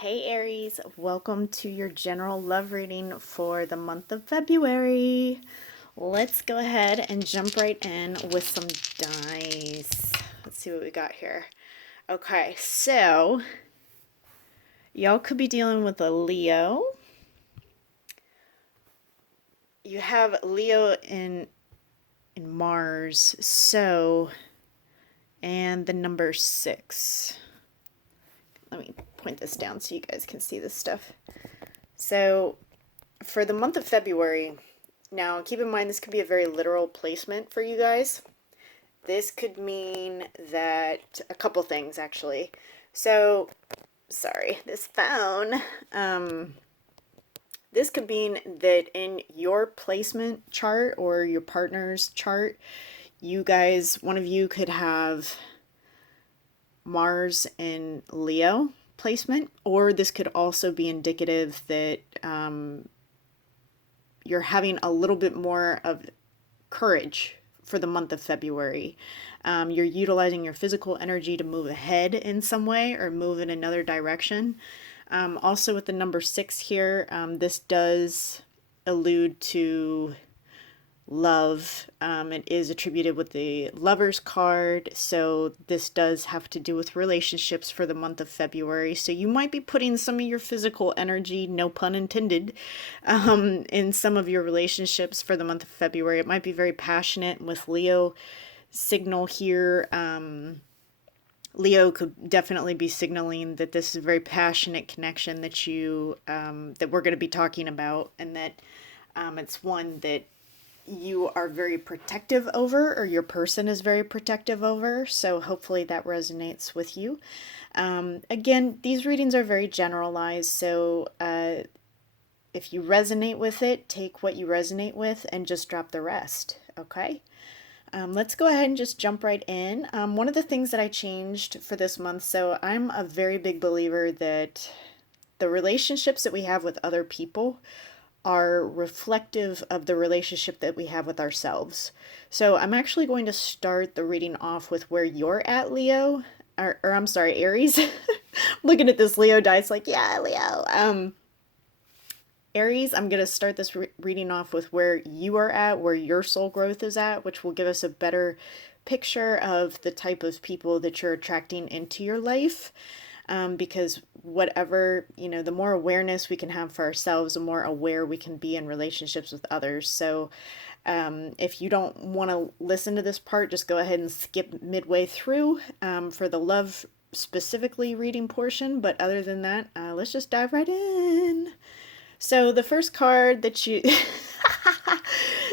Hey Aries, welcome to your general love reading for the month of February. Let's go ahead and jump right in with some dice. Let's see what we got here. Okay, so y'all could be dealing with a Leo. You have Leo in Mars, so, and the number 6. Let me point this down so you guys can see this stuff. So for the month of February, now keep in mind this could be a very literal placement for you guys. This could mean that a couple things actually. So, sorry, this phone. This could mean that in your placement chart or your partner's chart, you guys, one of you could have Mars in Leo placement, or this could also be indicative that you're having a little bit more of courage for the month of February. You're utilizing your physical energy to move ahead in some way or move in another direction. Also with the number 6 here, this does allude to love. It is attributed with the Lovers card, so this does have to do with relationships for the month of February. So you might be putting some of your physical energy, no pun intended, in some of your relationships for the month of February. It might be very passionate with Leo signal here. Leo could definitely be signaling that this is a very passionate connection that you that we're going to be talking about, and that it's one that you are very protective over, or your person is very protective over. So hopefully that resonates with you. Again, these readings are very generalized, so if you resonate with it, take what you resonate with and just drop the rest, okay? Let's go ahead and just jump right in. One of the things that I changed for this month, so I'm a very big believer that the relationships that we have with other people are reflective of the relationship that we have with ourselves. So I'm actually going to start the reading off with where you're at, Leo, or I'm sorry, Aries. Looking at this Leo dice like, yeah, Leo. Aries, I'm going to start this reading off with where you are at, where your soul growth is at, which will give us a better picture of the type of people that you're attracting into your life. Because whatever, the more awareness we can have for ourselves, the more aware we can be in relationships with others. So if you don't want to listen to this part, just go ahead and skip midway through for the love specifically reading portion. But other than that, let's just dive right in. So the first card that you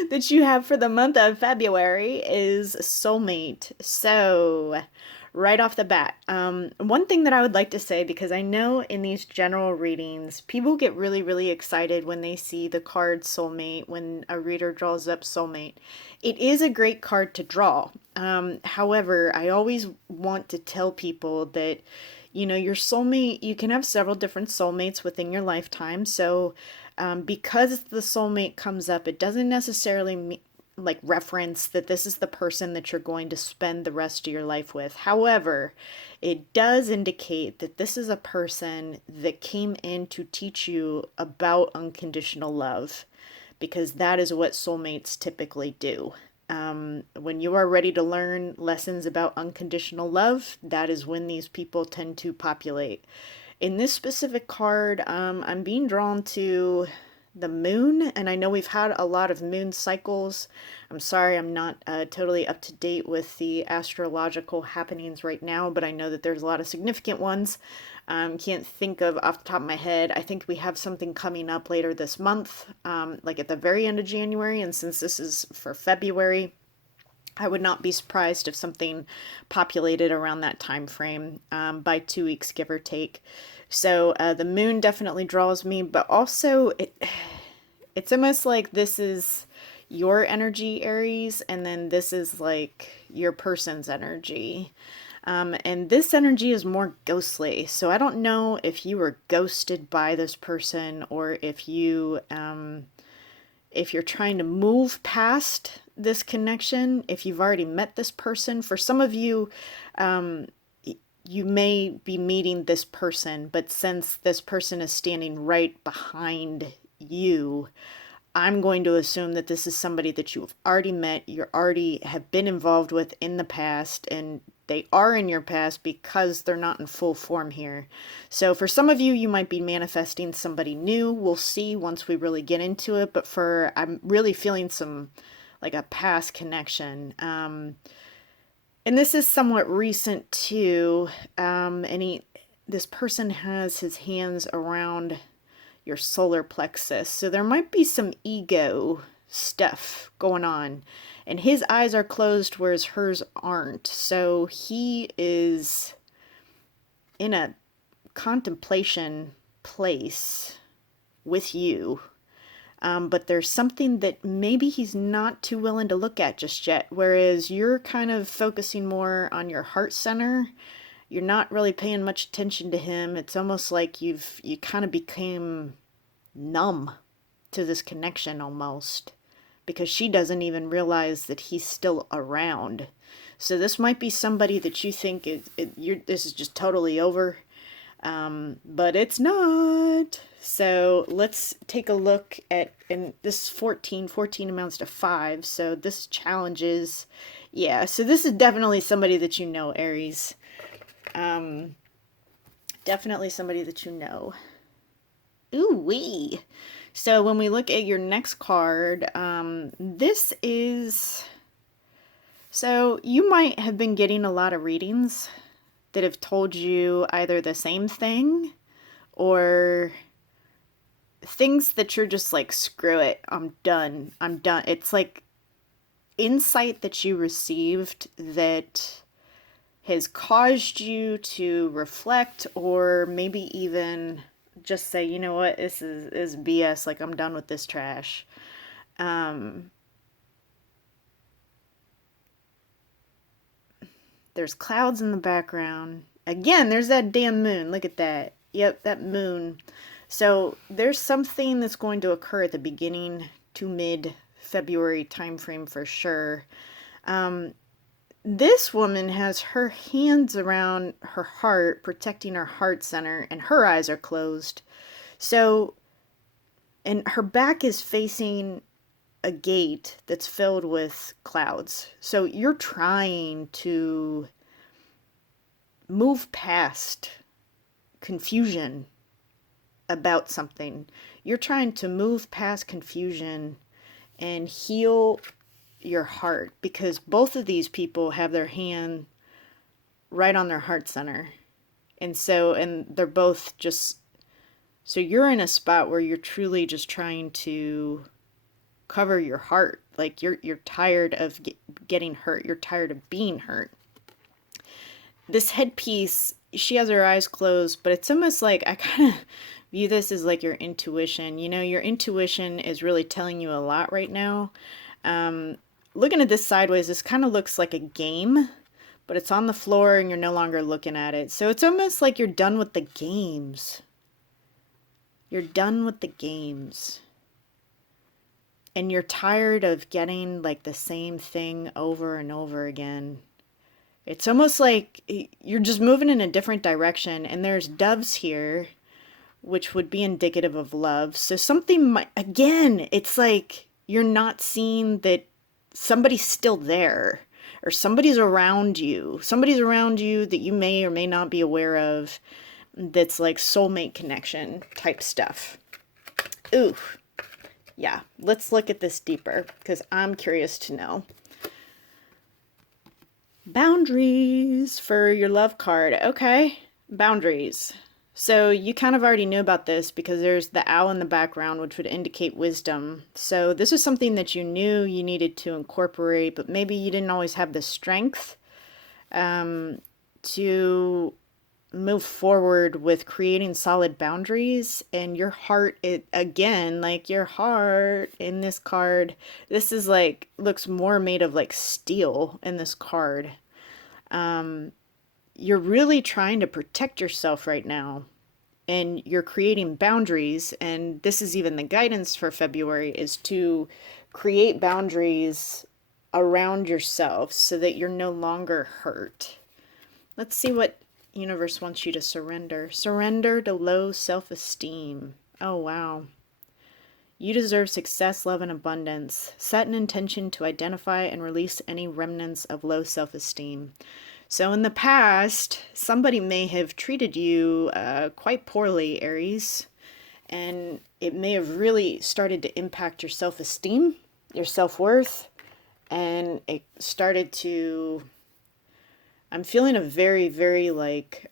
that you have for the month of February is Soulmate. So right off the bat, one thing that I would like to say, because I know in these general readings, people get really, really excited when they see the card Soulmate, when a reader draws up Soulmate. It is a great card to draw. However, I always want to tell people that your soulmate, you can have several different soulmates within your lifetime. So because the soulmate comes up, it doesn't necessarily reference that this is the person that you're going to spend the rest of your life with. However, it does indicate that this is a person that came in to teach you about unconditional love, because that is what soulmates typically do. When you are ready to learn lessons about unconditional love, that is when these people tend to populate. In this specific card, I'm being drawn to the moon, and I know we've had a lot of moon cycles. I'm sorry, I'm not totally up to date with the astrological happenings right now, but I know that there's a lot of significant ones. Can't think of off the top of my head. I think we have something coming up later this month, like at the very end of January, and since this is for February, I would not be surprised if something populated around that time frame, by 2 weeks, give or take. So the moon definitely draws me, but also it's almost like this is your energy, Aries, and then this is like your person's energy. And this energy is more ghostly. So I don't know if you were ghosted by this person, or if you're trying to move past this connection, if you've already met this person. For some of you, you may be meeting this person, but since this person is standing right behind you, I'm going to assume that this is somebody that you've already met, you already have been involved with in the past, and they are in your past because they're not in full form here. So for some of you, you might be manifesting somebody new. We'll see once we really get into it. But I'm really feeling some, like a past connection. And this is somewhat recent too. This person has his hands around your solar plexus. So there might be some ego stuff going on. And his eyes are closed, whereas hers aren't. So he is in a contemplation place with you. But there's something that maybe he's not too willing to look at just yet. Whereas you're kind of focusing more on your heart center. You're not really paying much attention to him. It's almost like you kind of became numb to this connection almost, because she doesn't even realize that he's still around. So this might be somebody that you think this is just totally over, but it's not. So let's take a look at, and this is 14 amounts to 5, so this challenges, yeah, so this is definitely somebody that you know, Aries. Definitely somebody that you know. Ooh wee. So when we look at your next card, this is, so you might have been getting a lot of readings that have told you either the same thing or things that you're just like, screw it, I'm done. It's like insight that you received that has caused you to reflect, or maybe even just say, you know what, this is BS, like I'm done with this trash. There's clouds in the background. Again, there's that damn moon. Look at that. Yep, that moon. So there's something that's going to occur at the beginning to mid-February timeframe for sure. This woman has her hands around her heart, protecting her heart center, and her eyes are closed. So, and her back is facing a gate that's filled with clouds. So you're trying to move past confusion about something. You're trying to move past confusion and heal your heart, because both of these people have their hand right on their heart center. And they're both just, so you're in a spot where you're truly just trying to cover your heart. Like you're tired of getting hurt. You're tired of being hurt. This headpiece, she has her eyes closed, but it's almost like, I kind of view this as like your intuition. You know, your intuition is really telling you a lot right now. Looking at this sideways, this kind of looks like a game, but it's on the floor and you're no longer looking at it. So it's almost like you're done with the games. You're done with the games. And you're tired of getting like the same thing over and over again. It's almost like you're just moving in a different direction, and there's doves here, which would be indicative of love. So something might, again, it's like you're not seeing that somebody's still there, or somebody's around you that you may or may not be aware of, that's like soulmate connection type stuff. Ooh. Yeah, let's look at this deeper, because I'm curious to know. Boundaries for your love card. Okay, boundaries. So you kind of already knew about this because there's the owl in the background, which would indicate wisdom. So this is something that you knew you needed to incorporate, but maybe you didn't always have the strength to move forward with creating solid boundaries. And your heart, again, like your heart in this card, this is like, looks more made of like steel in this card. You're really trying to protect yourself right now, and you're creating boundaries. And this is even the guidance for February, is to create boundaries around yourself so that you're no longer hurt. Let's see what Universe wants you to surrender. Surrender to low self-esteem. Oh, wow. You deserve success, love, and abundance. Set an intention to identify and release any remnants of low self-esteem. So in the past, somebody may have treated you quite poorly, Aries, and it may have really started to impact your self-esteem, your self-worth, and it started to... I'm feeling a very, very like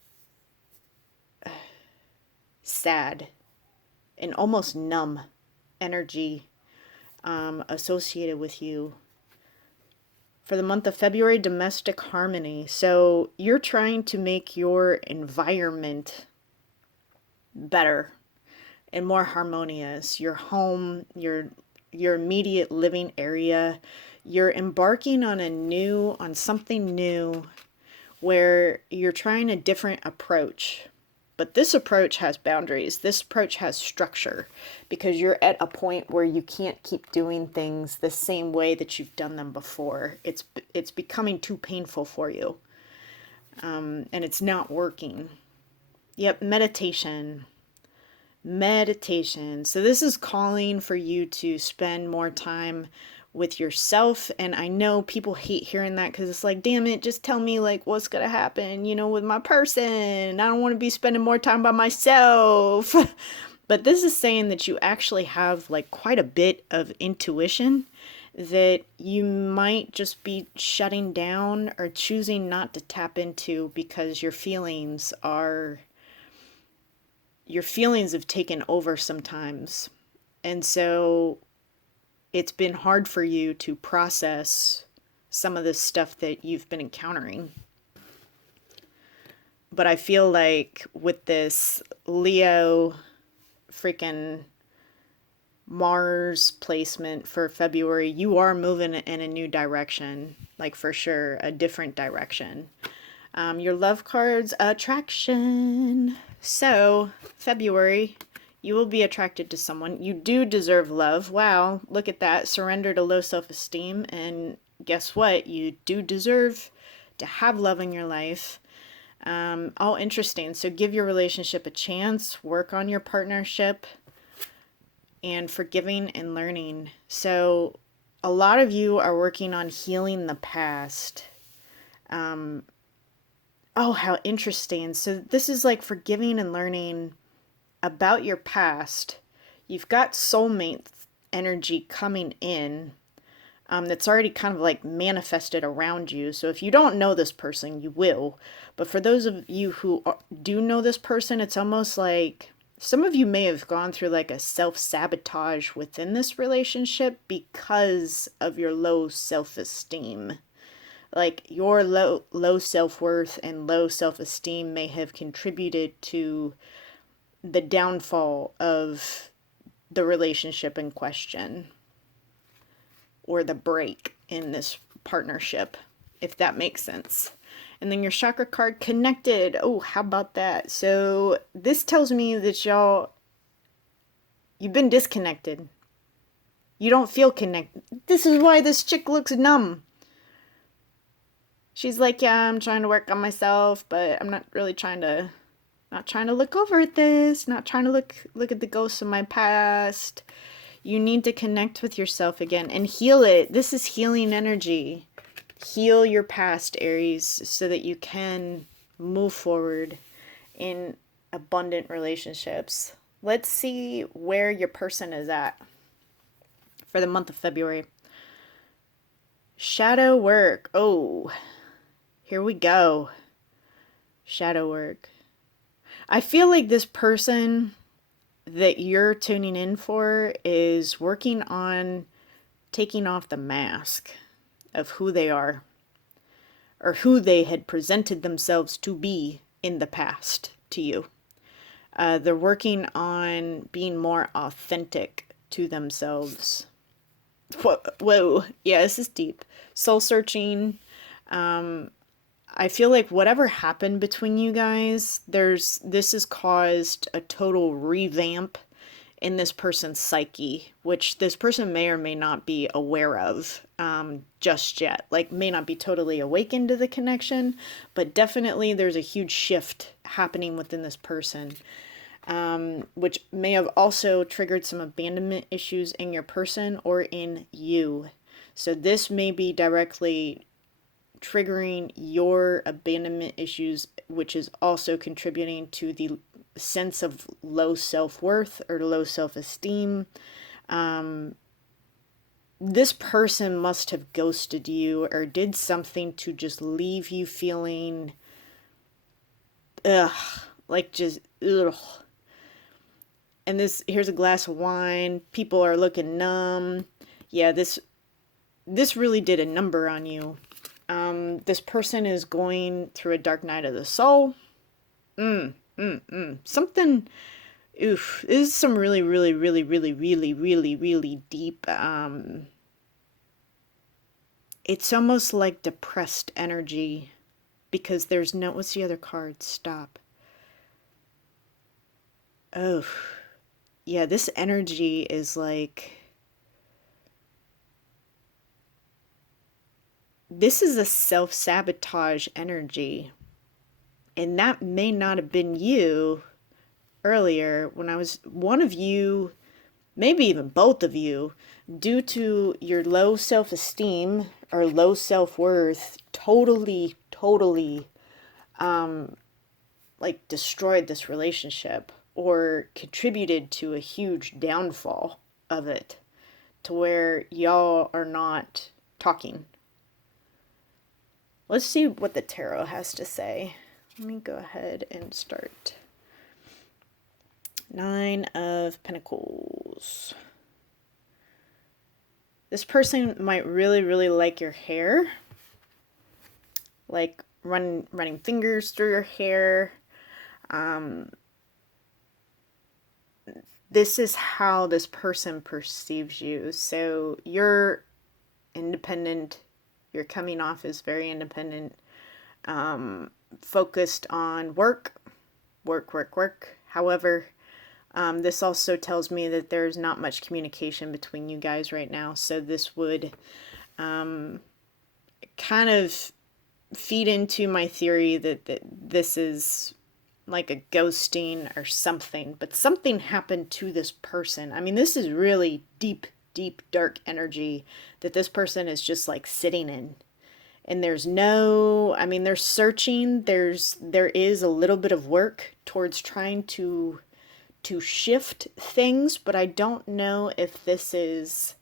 sad and almost numb energy associated with you. For the month of February, domestic harmony. So you're trying to make your environment better and more harmonious. Your home, your immediate living area. You're embarking on something new where you're trying a different approach. But this approach has boundaries. This approach has structure because you're at a point where you can't keep doing things the same way that you've done them before. It's becoming too painful for you. And it's not working. Yep, meditation. Meditation. So this is calling for you to spend more time with yourself. And I know people hate hearing that because it's like, damn it, just tell me like what's gonna happen, with my person. I don't want to be spending more time by myself. But this is saying that you actually have like quite a bit of intuition that you might just be shutting down or choosing not to tap into because your feelings have taken over sometimes. And so it's been hard for you to process some of this stuff that you've been encountering. But I feel like with this Leo freaking Mars placement for February, you are moving in a new direction, like for sure, a different direction. Your love cards, attraction. So, February, you will be attracted to someone. You do deserve love. Wow, look at that. Surrender to low self-esteem. And guess what? You do deserve to have love in your life. All interesting. So give your relationship a chance. Work on your partnership. And forgiving and learning. So a lot of you are working on healing the past. Oh, how interesting. So this is like forgiving and learning about your past. You've got soulmate energy coming in that's already kind of like manifested around you. So if you don't know this person, you will. But for those of you who do know this person, it's almost like some of you may have gone through like a self-sabotage within this relationship because of your low self-esteem. Like your low self-worth and low self-esteem may have contributed to the downfall of the relationship in question or the break in this partnership, if that makes sense. And then your chakra card, connected. Oh, how about that? So this tells me that you've been disconnected. You don't feel connected. This is why this chick looks numb. She's like, yeah, I'm trying to work on myself, but I'm not really trying to look over at this, not trying to look at the ghosts of my past. You need to connect with yourself again and heal it. This is healing energy. Heal your past, Aries, so that you can move forward in abundant relationships. Let's see where your person is at for the month of February. Shadow work. Oh, here we go. Shadow work. I feel like this person that you're tuning in for is working on taking off the mask of who they are or who they had presented themselves to be in the past to you. They're working on being more authentic to themselves. Whoa. Yeah, this is deep. Soul searching. I feel like whatever happened between you guys, this has caused a total revamp in this person's psyche, which this person may or may not be aware of just yet. Like, may not be totally awakened to the connection, but definitely there's a huge shift happening within this person, which may have also triggered some abandonment issues in your person or in you. So this may be directly triggering your abandonment issues, which is also contributing to the sense of low self-worth or low self-esteem. This person must have ghosted you or did something to just leave you feeling like just ugh. And this, here's a glass of wine, people are looking numb. Yeah, this really did a number on you. This person is going through a dark night of the soul. Something, oof, this is some really, really, really, really, really, really, really deep, it's almost like depressed energy, because there's no, what's the other card? Stop. Oh, yeah, this energy is like, this is a self-sabotage energy. And that may not have been you earlier when I was one of you, maybe even both of you, due to your low self-esteem or low self-worth, totally, like destroyed this relationship or contributed to a huge downfall of it to where y'all are not talking. Let's see what the tarot has to say. Let me go ahead and start. 9 of Pentacles. This person might really, really like your hair. Like running fingers through your hair. This is how this person perceives you. So you're independent. You're coming off as very independent. Focused on work. However, this also tells me that there's not much communication between you guys right now. So this would kind of feed into my theory that this is like a ghosting or something. But something happened to this person. I mean, this is really deep, dark energy that this person is just like sitting in. And there's no, I mean, they're searching. There is a little bit of work towards trying to shift things, but I don't know if this is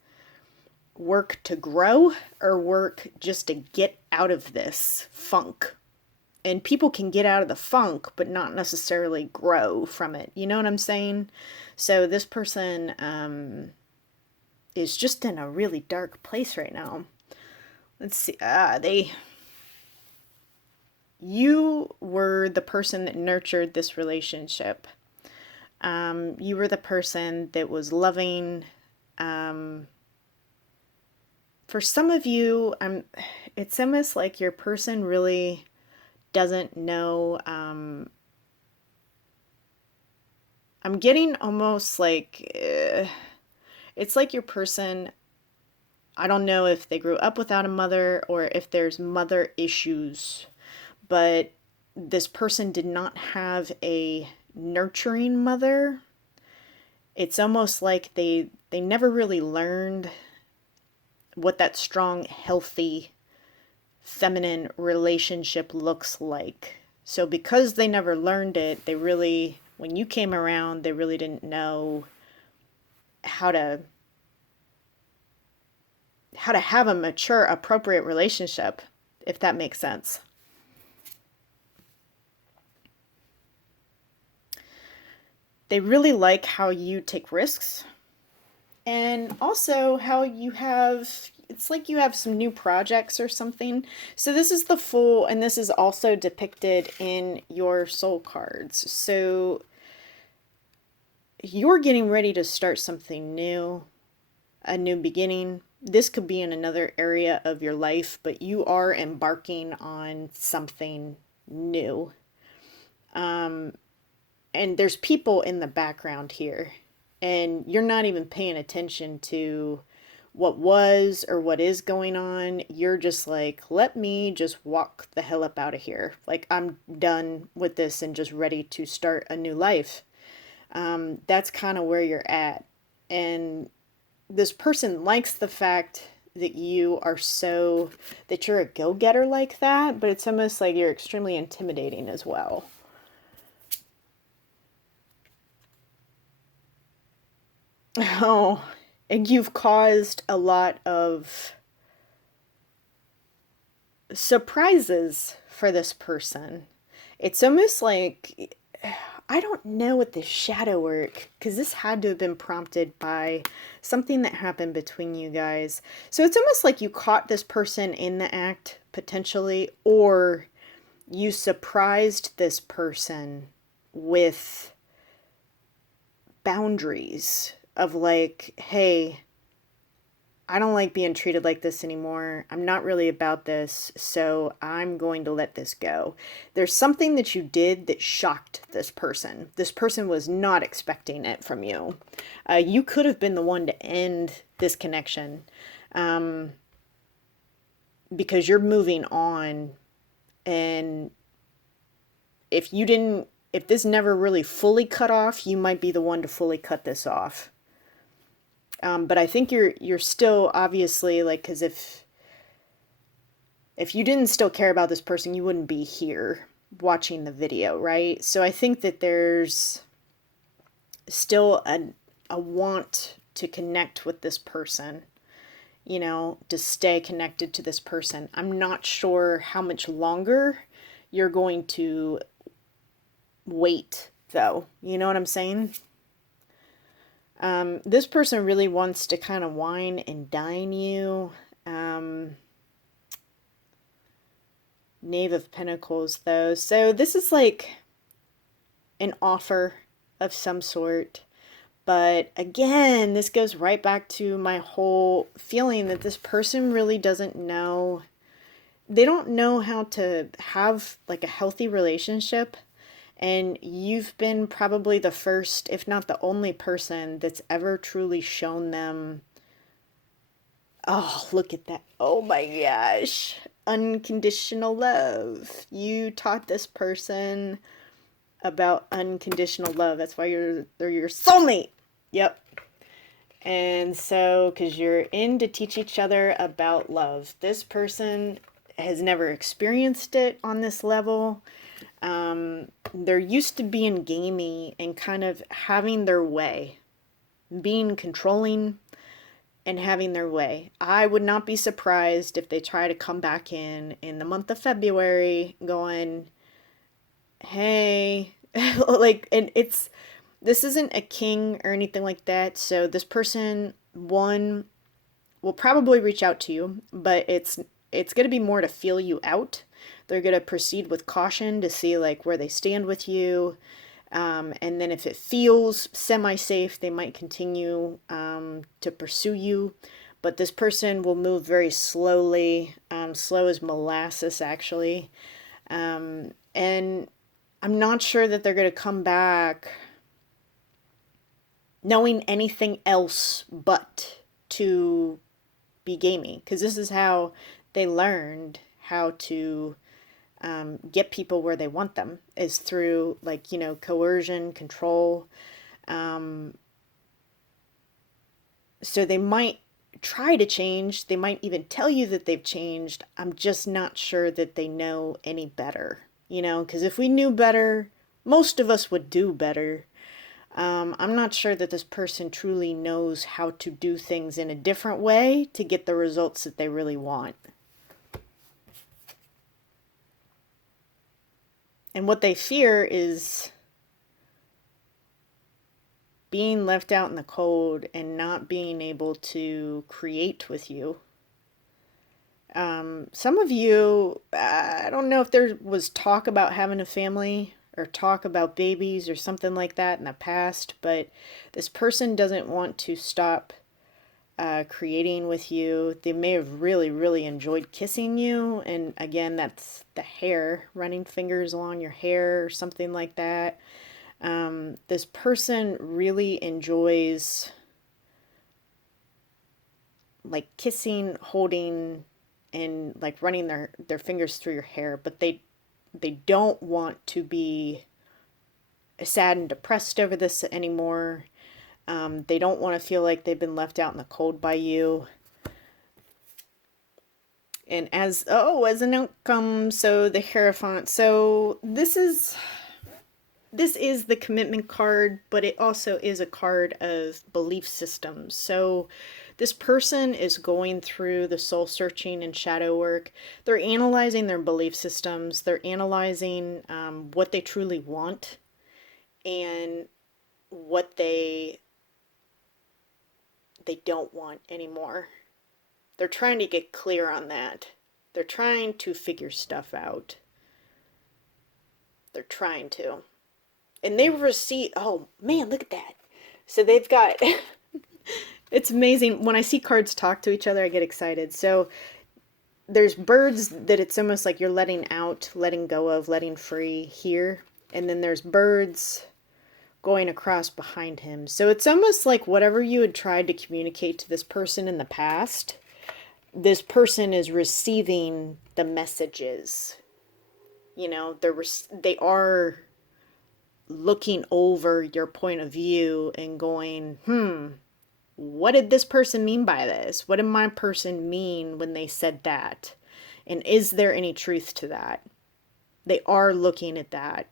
work to grow or work just to get out of this funk. And people can get out of the funk, but not necessarily grow from it. You know what I'm saying? So this person is just in a really dark place right now. Let's see. You were the person that nurtured this relationship. You were the person that was loving. For some of you, it's almost like your person really doesn't know. I'm getting almost like, it's like your person, I don't know if they grew up without a mother or if there's mother issues, but this person did not have a nurturing mother. It's almost like they never really learned what that strong, healthy, feminine relationship looks like. So because they never learned it, they really, when you came around, they really didn't know how to have a mature, appropriate relationship, if that makes sense. They really like how you take risks, and also how you have, it's like you have some new projects or something. So this is the Fool, and this is also depicted in your soul cards. So you're getting ready to start something new, a new beginning. This could be in another area of your life, but you are embarking on something new. And there's people in the background here. and you're not even paying attention to what was or what is going on. You're just like, let me just walk the hell up out of here. Like, I'm done with this and just ready to start a new life. That's kind of where you're at. And this person likes the fact that you are that you're a go-getter like that, but it's almost like you're extremely intimidating as well. Oh, and you've caused a lot of surprises for this person. It's almost like, I don't know with the shadow work, because this had to have been prompted by something that happened between you guys. So it's almost like you caught this person in the act, potentially, or you surprised this person with boundaries of like, hey, I don't like being treated like this anymore. I'm not really about this, so I'm going to let this go. There's something that you did that shocked this person. This person was not expecting it from you. You could have been the one to end this connection, because you're moving on. And if this never really fully cut off, you might be the one to fully cut this off. But I think you're still obviously like, because if you didn't still care about this person, you wouldn't be here watching the video, right? So I think that there's still a want to connect with this person, to stay connected to this person. I'm not sure how much longer you're going to wait, though. You know what I'm saying? This person really wants to kind of wine and dine you. Knave of Pentacles, though. So this is like an offer of some sort. But again, this goes right back to my whole feeling that this person really doesn't know. They don't know how to have like a healthy relationship. And you've been probably the first, if not the only person that's ever truly shown them. Oh, look at that. Oh my gosh. Unconditional love. You taught this person about unconditional love. That's why they're your soulmate. Yep. And so, because you're in to teach each other about love. This person has never experienced it on this level. They're used to being gamey and kind of having their way, being controlling and having their way. I would not be surprised if they try to come back in the month of February going, hey, like, and this isn't a king or anything like that. So this person, one, will probably reach out to you, but it's going to be more to feel you out. They're going to proceed with caution to see like where they stand with you. And then if it feels semi-safe, they might continue to pursue you. But this person will move very slowly, slow as molasses, actually. And I'm not sure that they're going to come back knowing anything else but to be gamey. Because this is how they learned how to get people where they want them, is through like, coercion, control. So they might try to change. They might even tell you that they've changed. I'm just not sure that they know any better, because if we knew better, most of us would do better. I'm not sure that this person truly knows how to do things in a different way to get the results that they really want. And what they fear is being left out in the cold and not being able to create with you. Some of you, I don't know if there was talk about having a family or talk about babies or something like that in the past, but this person doesn't want to stop creating with you. They may have really, really enjoyed kissing you. And again, the hair, running fingers along your hair or something like that. this person really enjoys like kissing, holding, and like running their fingers through your hair, but they don't want to be sad and depressed over this anymore. They don't want to feel like they've been left out in the cold by you. And as an outcome, so the Hierophant. So this is the commitment card, but it also is a card of belief systems. So this person is going through the soul searching and shadow work. They're analyzing their belief systems. They're analyzing what they truly want and what they don't want anymore. They're trying to get clear on that. They're trying to figure stuff out. They're trying to. And they receive, oh man, look at that. So they've got, it's amazing. When I see cards talk to each other, I get excited. So there's birds that it's almost like you're letting out, letting go of, letting free here. And then there's birds going across behind him. So it's almost like whatever you had tried to communicate to this person in the past, this person is receiving the messages. You know, they are looking over your point of view and going, what did this person mean by this? What did my person mean when they said that? And is there any truth to that? They are looking at that.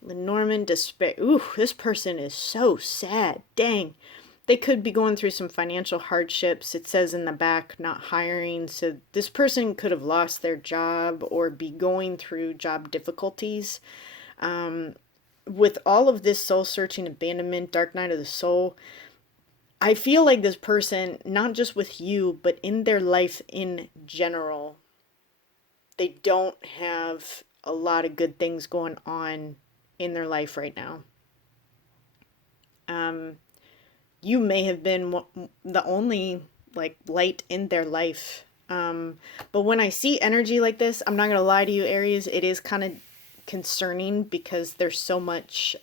Lenormand despair. Ooh, this person is so sad. Dang. They could be going through some financial hardships. It says in the back, not hiring. So this person could have lost their job or be going through job difficulties. With all of this soul searching, abandonment, dark night of the soul, I feel like this person, not just with you, but in their life in general, they don't have a lot of good things going on in their life right now. You may have been the only like light in their life. But when I see energy like this, I'm not going to lie to you, Aries, it is kind of concerning because there's so much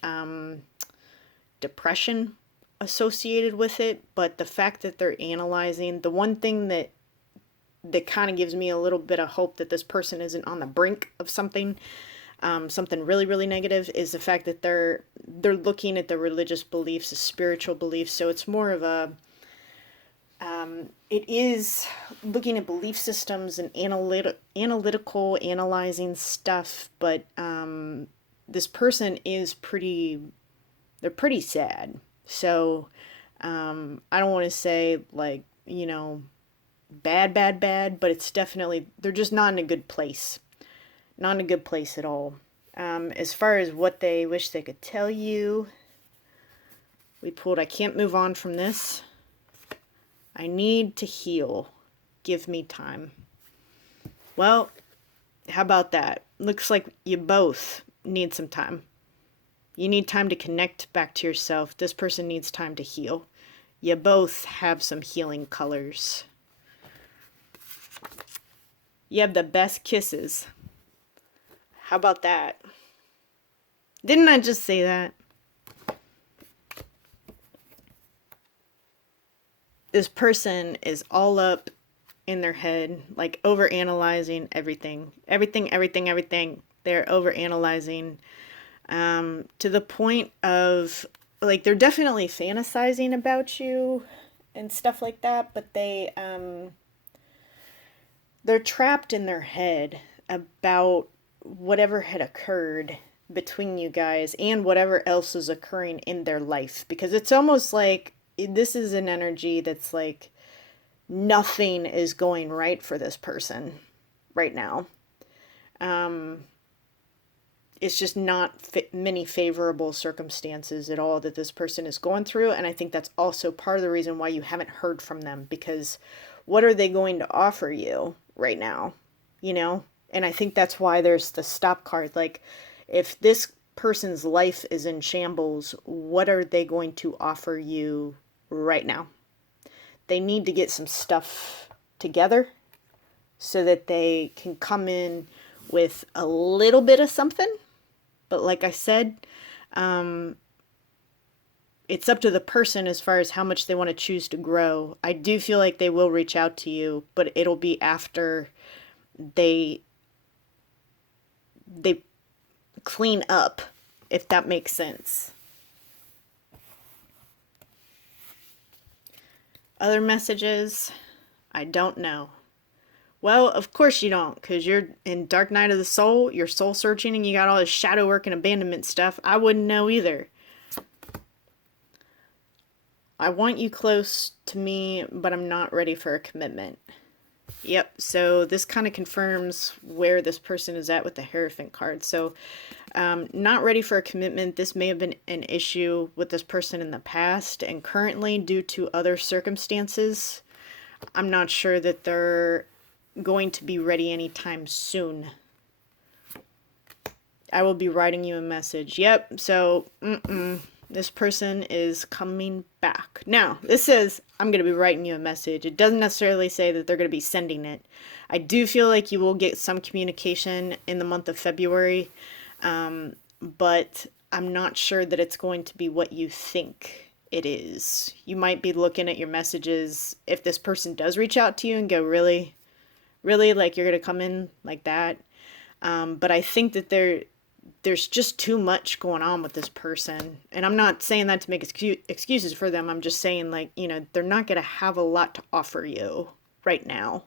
depression associated with it. But the fact that they're analyzing, the one thing that kind of gives me a little bit of hope that this person isn't on the brink of something, something really, really negative, is the fact that they're looking at the religious beliefs, the spiritual beliefs. So it's more of a, it is looking at belief systems and analytical, analyzing stuff. But this person is they're pretty sad. So I don't want to say like, you know, bad, but it's definitely, they're just not in a good place. Not in a good place at all. As far as what they wish they could tell you, we pulled, I can't move on from this. I need to heal. Give me time. Well, how about that? Looks like you both need some time. You need time to connect back to yourself. This person needs time to heal. You both have some healing colors. You have the best kisses. How about that? Didn't I just say that? This person is all up in their head, like over-analyzing everything. Everything. They're over-analyzing to the point of, like, they're definitely fantasizing about you and stuff like that, but they're trapped in their head about whatever had occurred between you guys and whatever else is occurring in their life, because it's almost like this is an energy that's like nothing is going right for this person right now. It's just not many favorable circumstances at all that this person is going through, and I think that's also part of the reason why you haven't heard from them, because what are they going to offer you right now, you know? And I think that's why there's the stop card. Like, if this person's life is in shambles, what are they going to offer you right now? They need to get some stuff together so that they can come in with a little bit of something. But like I said, it's up to the person as far as how much they want to choose to grow. I do feel like they will reach out to you, but it'll be after they they clean up, if that makes sense. Other messages, I don't know. Well, of course you don't, because you're in Dark Night of the Soul, you're soul searching, and you got all this shadow work and abandonment stuff. I wouldn't know either. I want you close to me, but I'm not ready for a commitment. Yep, so this kind of confirms where this person is at with the Hierophant card. So, not ready for a commitment. This may have been an issue with this person in the past, and currently, due to other circumstances, I'm not sure that they're going to be ready anytime soon. I will be writing you a message. Yep, so, this person is coming back. Now, this says, I'm going to be writing you a message. It doesn't necessarily say that they're going to be sending it. I do feel like you will get some communication in the month of February, but I'm not sure that it's going to be what you think it is. You might be looking at your messages. If this person does reach out to you and go, really, really, like you're going to come in like that. But I think that there's just too much going on with this person. And I'm not saying that to make excuses for them. I'm just saying, like, they're not going to have a lot to offer you right now.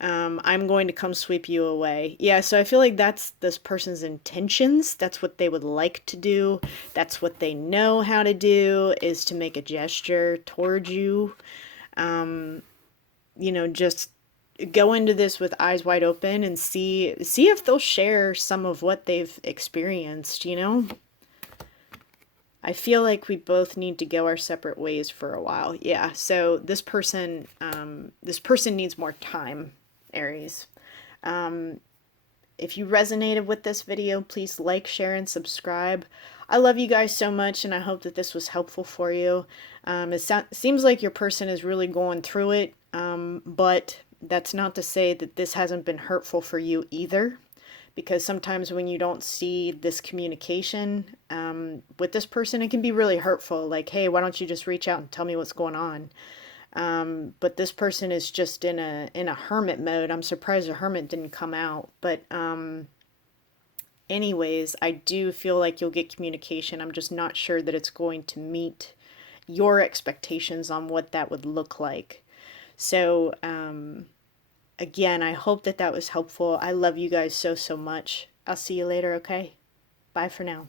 I'm going to come sweep you away. Yeah, so I feel like that's this person's intentions. That's what they would like to do. That's what they know how to do, is to make a gesture towards you. Just go into this with eyes wide open and see if they'll share some of what they've experienced. I feel like we both need to go our separate ways for a while. Yeah, so this person needs more time, Aries. If you resonated with this video, please like, share, and subscribe. I love you guys so much, and I hope that this was helpful for you. It seems like your person is really going through it, but that's not to say that this hasn't been hurtful for you either, because sometimes when you don't see this communication with this person, it can be really hurtful. Like, hey, why don't you just reach out and tell me what's going on? But this person is just in a hermit mode. I'm surprised a hermit didn't come out. But anyways, I do feel like you'll get communication. I'm just not sure that it's going to meet your expectations on what that would look like. So, again, I hope that was helpful. I love you guys so, so much. I'll see you later, okay? Bye for now.